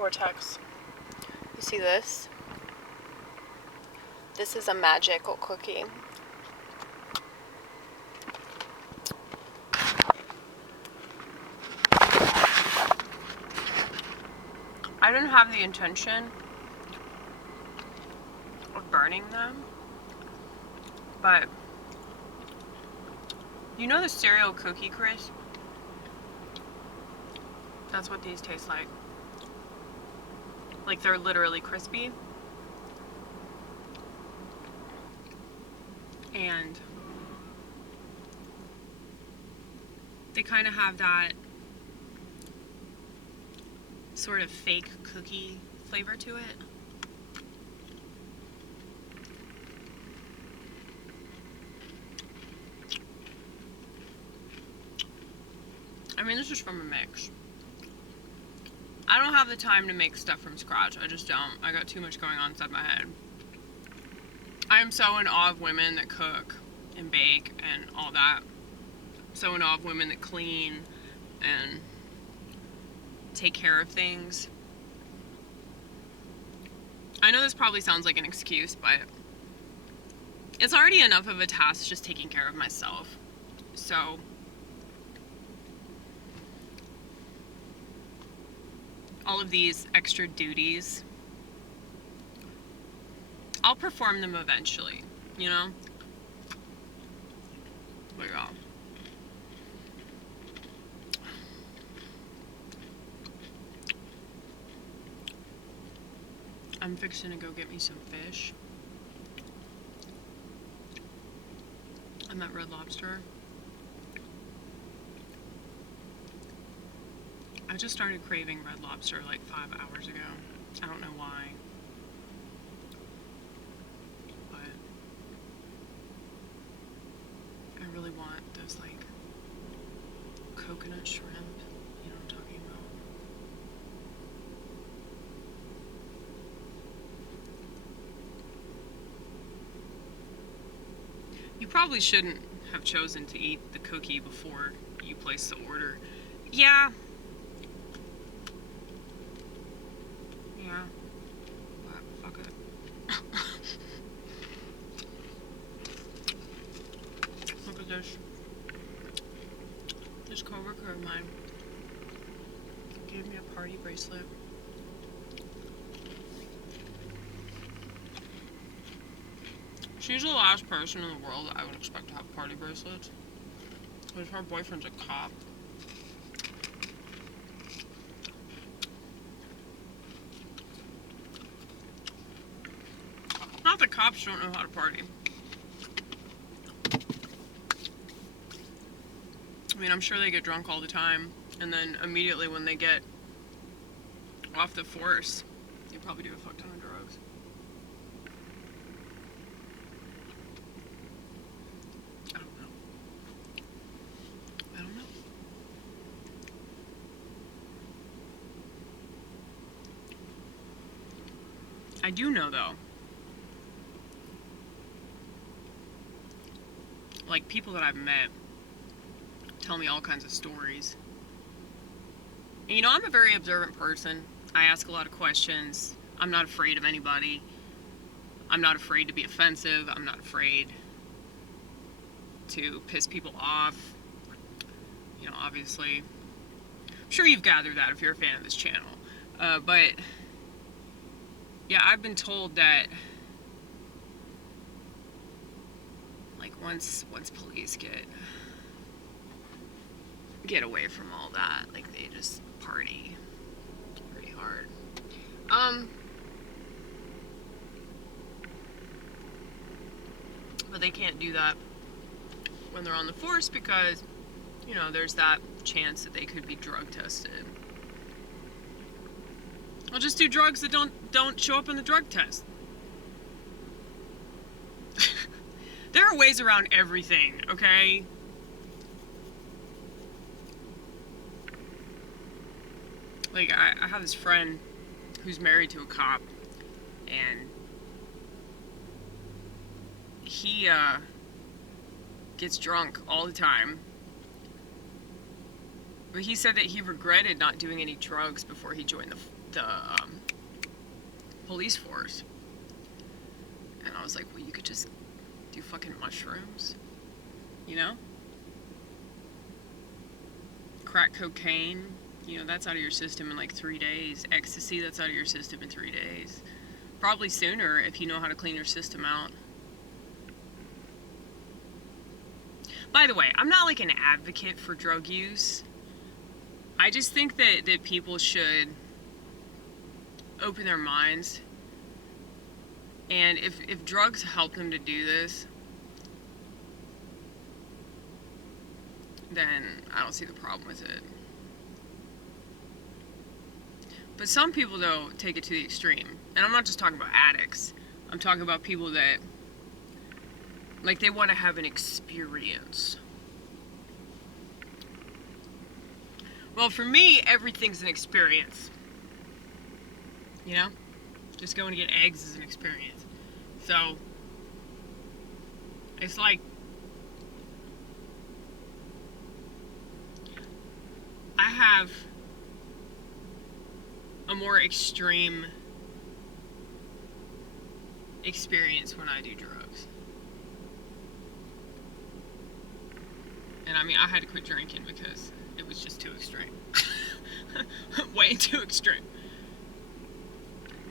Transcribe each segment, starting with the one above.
vortex. You see this? This is a magical cookie. I didn't have the intention of burning them, but you know the cereal cookie crisp? That's what these taste like. Like they're literally crispy. And they kind of have that sort of fake cookie flavor to it. I mean, this is from a mix. I don't have the time to make stuff from scratch. I just don't. I got too much going on inside my head. I am so in awe of women that cook and bake and all that. So in awe of women that clean and take care of things. I know this probably sounds like an excuse, but it's already enough of a task just taking care of myself. So all of these extra duties, I'll perform them eventually, you know? But yeah. I'm fixing to go get me some fish. I'm at Red Lobster. I just started craving Red Lobster like 5 hours ago. I don't know why. But I really want those like coconut shrimp. You know what I'm talking about? You probably shouldn't have chosen to eat the cookie before you place the order. Yeah. Yeah. But fuck it. Look at this. This coworker of mine gave me a party bracelet. She's the last person in the world that I would expect to have party bracelets. Because her boyfriend's a cop. Not that cops don't know how to party. I mean, I'm sure they get drunk all the time. And then immediately when they get off the force, they probably do a fuck ton of drugs. I do know, though, like, people that I've met tell me all kinds of stories. And, you know, I'm a very observant person. I ask a lot of questions. I'm not afraid of anybody. I'm not afraid to be offensive. I'm not afraid to piss people off. You know, obviously, I'm sure you've gathered that if you're a fan of this channel. But yeah, I've been told that, like, once police get away from all that, like, they just party pretty hard. But they can't do that when they're on the force because, you know, there's that chance that they could be drug tested. I'll just do drugs that don't show up in the drug test. There are ways around everything, okay? Like, I have this friend who's married to a cop, and he gets drunk all the time. But he said that he regretted not doing any drugs before he joined the police force. And I was like, well, you could just do fucking mushrooms, you know? Crack cocaine, you know, that's out of your system in like 3 days. Ecstasy, that's out of your system in 3 days. Probably sooner if you know how to clean your system out. By the way, I'm not like an advocate for drug use. I just think that people should open their minds. And if drugs help them to do this, then I don't see the problem with it. But some people, though, take it to the extreme. And I'm not just talking about addicts. I'm talking about people that, like, they want to have an experience. Well, for me, everything's an experience. You know? Just going to get eggs is an experience. So, it's like, I have a more extreme experience when I do drugs. And I mean, I had to quit drinking because it was just too extreme. Way too extreme.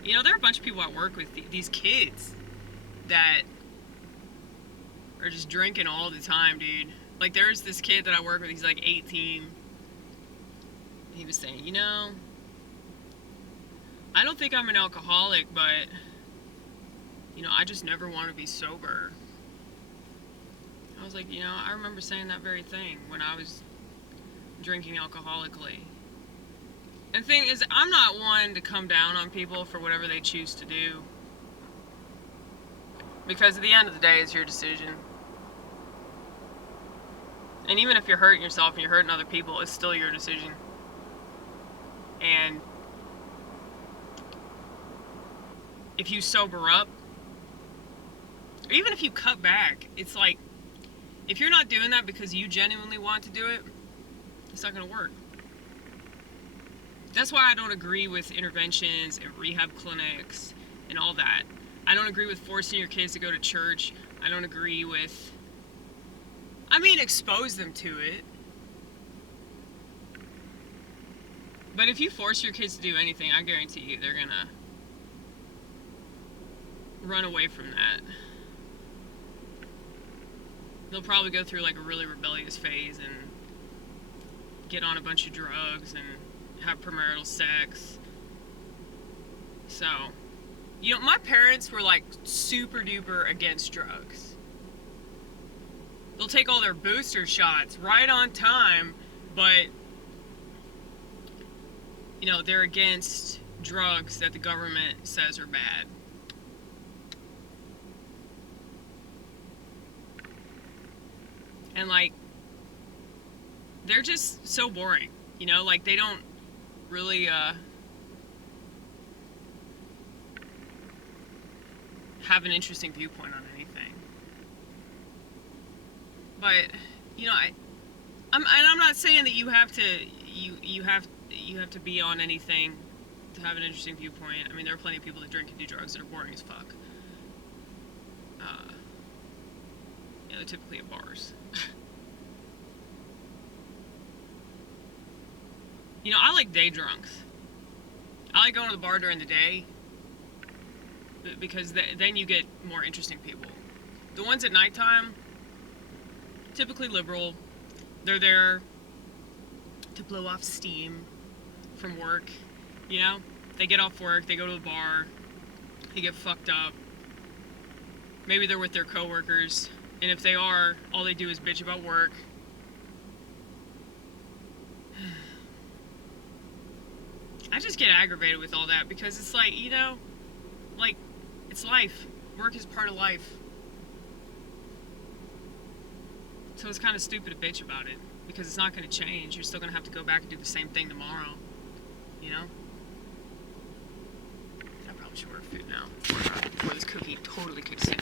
You know, there are a bunch of people at work with these kids that are just drinking all the time, dude. Like, there's this kid that I work with, he's like 18. He was saying, you know, I don't think I'm an alcoholic, but, you know, I just never want to be sober. I was like, you know, I remember saying that very thing when I was drinking alcoholically. And the thing is, I'm not one to come down on people for whatever they choose to do. Because at the end of the day, it's your decision. And even if you're hurting yourself and you're hurting other people, it's still your decision. And if you sober up, or even if you cut back, it's like, if you're not doing that because you genuinely want to do it, it's not going to work. That's why I don't agree with interventions and rehab clinics and all that. I don't agree with forcing your kids to go to church. I don't agree with, I mean, expose them to it. But if you force your kids to do anything, I guarantee you they're gonna run away from that. They'll probably go through like a really rebellious phase and get on a bunch of drugs and have premarital sex. So, you know, my parents were like super duper against drugs. They'll take all their booster shots right on time, but, you know, they're against drugs that the government says are bad. And like, they're just so boring, you know, like they don't really have an interesting viewpoint on anything. But, you know, I'm not saying that you have to be on anything to have an interesting viewpoint. I mean, there are plenty of people that drink and do drugs that are boring as fuck. You know, they're typically at bars. You know, I like day drunks. I like going to the bar during the day because then you get more interesting people. The ones at nighttime, typically liberal. They're there to blow off steam from work, you know? They get off work, they go to the bar, they get fucked up. Maybe they're with their coworkers, and if they are, all they do is bitch about work. I just get aggravated with all that because it's like, you know, like, it's life. Work is part of life. So it's kind of stupid to bitch about it because it's not going to change. You're still going to have to go back and do the same thing tomorrow, you know? I probably should order food now before this cookie totally kicks in.